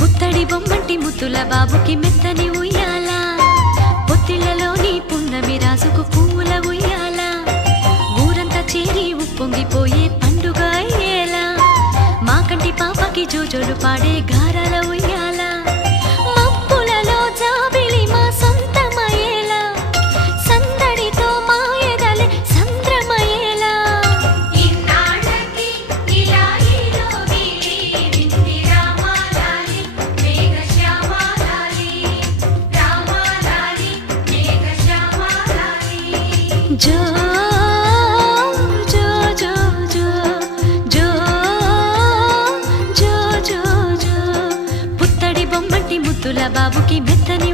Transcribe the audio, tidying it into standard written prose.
పుత్తడి బొమ్మంటి ముద్దుల బాబుకి మెత్తని ఉయ్యాల పొత్తిళ్లలోని పున్నమి రాసుకు పూల ఉయ్యాల ఊరంతా చేరి ఉప్పొంగిపోయే పండుగ అయ్యేలా మా కంటి పాపకి జోజోలు పాడే గారాల ఉయ్యాల మబ్బులలో జాబిలి మా సొంతమయ్యేలా సందడితో మా ఎదలే సంద్రమయ్యేలా జో జో జో జో జో జో జో జో పుత్తడి బొమ్మంటి ముద్దుల బాబుకి మెత్తని